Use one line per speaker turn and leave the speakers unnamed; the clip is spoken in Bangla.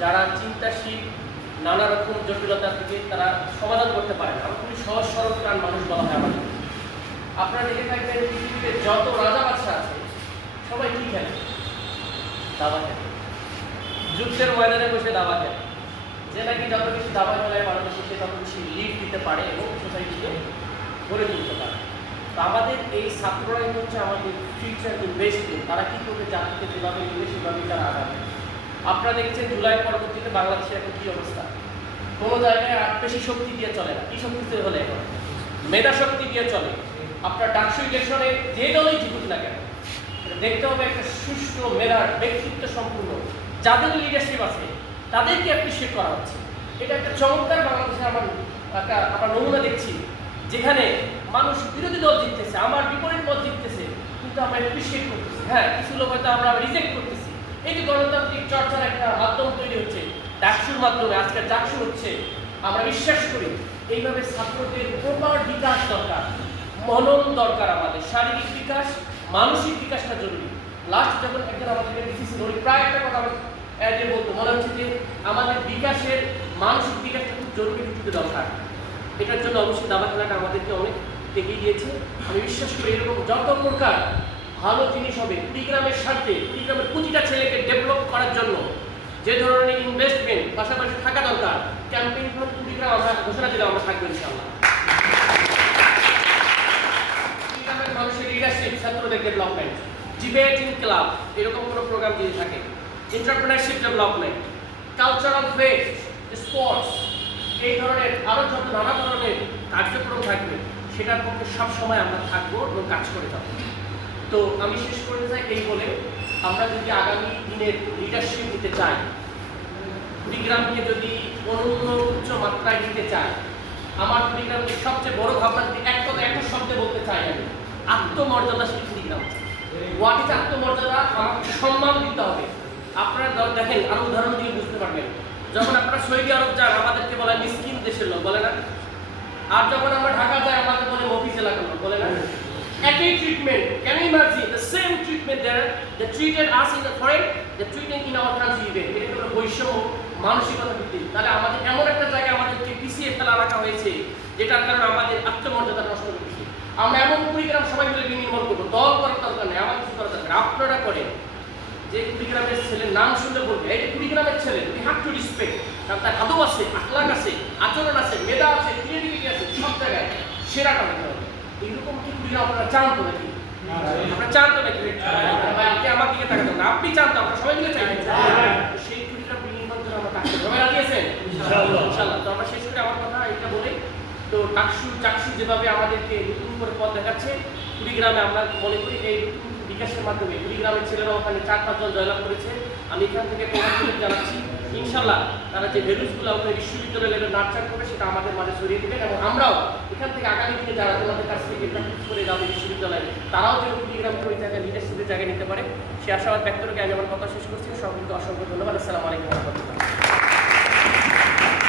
যারা চিন্তাশীল, নানা রকম জটিলতা থেকে তারা সমাধান করতে পারে না। খুবই সহজ, সরল প্রাণ মানুষ বলা হয় আমাদের। আপনারা দেখে থাকবেন পৃথিবীতে যত রাজা বাচ্চা আছে, সবাই কি খেলে? দাবা খেলে। যুদ্ধের ময়দানে বসে দাবা খেলে। যে নাকি যত বেশি দাবা খেলায় মানুষ সে তত বেশি লিড দিতে পারে এবং সোসাইটিকে গড়ে তুলতে পারে। তো আমাদের এই ছাত্ররাই হচ্ছে আমাদের ফিউচার ইনভেস্টমেন্ট তারা কী করবে জাতিকে যেভাবে নিবে, সেভাবেই তারা আগাবে। আপনারা দেখেছেন জুলাই পরবর্তীতে বাংলাদেশের এখন কি অবস্থা? কোনো জায়গায় আর বেশি শক্তি দিয়ে চলে না। কি শক্তিতে হলে এখন? মেধা শক্তি দিয়ে চলে। আপনার ডাকসু ইলেকশনে যে দলই জিতুক না কেন দেখতে হবে একটা সুষ্ঠু মেধার ব্যক্তিত্ব সম্পূর্ণ। যাদের লিডারশিপ আছে, তাদেরকে অ্যাপ্রিসিয়েট করা হচ্ছে। এটা একটা চমৎকার বাংলাদেশে আমার, একটা, আমরা নমুনা দেখছি, যেখানে মানুষ বিরোধী দল জিততেছে, আমার বিপরীত পথ জিততেছে, কিন্তু আমরা অ্যাপ্রিসিয়েট করতেছি। হ্যাঁ কিছু লোক হয়তো আমরা রিজেক্ট করতেছি। এই যে গণতান্ত্রিক চর্চার একটা মাধ্যম তৈরি হচ্ছে ডাকসুর মাধ্যমে আজকের ডাকসু হচ্ছে, আমরা বিশ্বাস করি, এইভাবে ছাত্রদের প্রপার বিকাশ দরকার, মনন দরকার আমাদের, শারীরিক বিকাশ, মানসিক বিকাশটা জরুরি। লাস্ট যখন একজন ডিসিশন উনি প্রায় একটা কথা যে বলতো, মনে হচ্ছে যে আমাদের বিকাশের, মানসিক বিকাশটা খুব জরুরি ভিত্তিতে দরকার। এটার জন্য অবশ্যই দাবা খেলাটা আমাদেরকে অনেক এগিয়ে দিয়েছে। আমি বিশ্বাস করি এরকম যত প্রকার ভালো জিনিস হবে কুড়িগ্রামের স্বার্থে কুড়িগ্রামের প্রতিটা ছেলেকে ডেভেলপ করার জন্য যে ধরনের ইনভেস্টমেন্ট পাশাপাশি থাকা দরকার ফ্রম কুড়িগ্রাম আমরা ঘোষণা দিলাম আমরা থাকব কুড়িগ্রামের মানুষের লিডারশিপ ছাত্রদের ডেভেলপমেন্ট ডিবেট ক্লাব এরকম কোনো প্রোগ্রাম যদি থাকে entrepreneurship development cultural fest sports এই ধরনের আরও যত নানা ধরনের কার্যক্রম থাকবে, সেটার পক্ষে সব সময় আমরা থাকব এবং কাজ করে যাব। তো আমি শেষ করতে চাই এই বলে। আমরা যদি আগামী দিনের লিডারশিপ নিতে চাই, কুড়িগ্রামকে যদি অনন্য উচ্চ মাত্রায় দিতে চাই, আমার কুড়িগ্রামকে সবচেয়ে বড় ভাবনা যদি এক কথা একটা শব্দে বলতে চাই আমি আত্মমর্যাদাশীল কুড়িগ্রাম। হোয়াট ইজ আত্মমর্যাদা? আমাকে সম্মান দিতে হবে। আপনারা দেখেন, আরও উদাহরণ দিয়ে বুঝতে পারবেন। যখন আপনারা সৌদি আরব যান, আমাদেরকে বলে মিসকিন দেশের লোক, বলে না? আর যখন আমরা ঢাকা যাই, আমাদের বলে মফিজ এলাকার লোক, বলে না? একই treatment can you same treatment there the treated us in the foreign the treated in our country even এটা হলো বৈষম্য, মানসিকতা ভিত্তিক তাহলে আমাদের এমন একটা জায়গায় আমাদেরকে পিছিয়ে ফেলা রাখা হয়েছে, যেটার কারণে আমাদের আত্মমর্যাদা নষ্ট করেছে আমরা এমন কুড়িগ্রাম সবাই মিলে বিনির্মল করব, দল করার দরকার নেই আমার কিছু করার দরকার। আপনারা করেন। যে কুড়িগ্রামের ছেলের নাম শুনলে বলবে যে কুড়িগ্রামের ছেলে উই হ্যাভ টু রেসপেক্ট কারণ তার আদব আছে, আখলাক আছে, আচরণ আছে, মেধা আছে ক্রিয়েটিভিটি আছে, সব জায়গায় সেরাটা হতে হবে। এইরকম কি কুড়িগ্রাম আপনারা চান তো নাকি? আপনারা চান তো নাকি? আপনি আমার দিকে তাকাতে না। আপনি চান তো আমরা সবাই মিলে চাই। সেই কুড়িগ্রাম বিনির্মাণ করে আমরা কাজ করব রাজি আছেন? ইনশাআল্লাহ। তো আমরা শেষ করে আমার কথা এটা বলে। তো টাকসু চাকসু যেভাবে আমাদেরকে নতুন করে পথ দেখাচ্ছে কুড়িগ্রামে আমরা মনে করি এই নতুন বিকাশের মাধ্যমে কুড়িগ্রামের ছেলেরা ওখানে চার পাঁচজন জয়লাভ করেছে। আমি এখান থেকে কংগ্রেচুলেট জানাচ্ছি ইনশাল্লাহ তারা যে ভ্যালুসগুলো ওখানে বিশ্ববিদ্যালয় লেভেল নার্চার করবে, সেটা আমাদের মাঝে ছড়িয়ে দেবেন এবং আমরাও এখান থেকে আগামী দিনে যারা তোমাদের কাছ থেকে প্র্যাকটিস করে যাবে বিশ্ববিদ্যালয়ে, তারাও যেন করে ওই জায়গায় লিডারশিপের জায়গায় নিতে পারে। সে আশাবাদ ব্যক্ত রেখে আমি আমার কথা শেষ করছি। সকলকে অসংখ্য ধন্যবাদ। আসসালামু আলাইকুম। রহমতুল্লাহ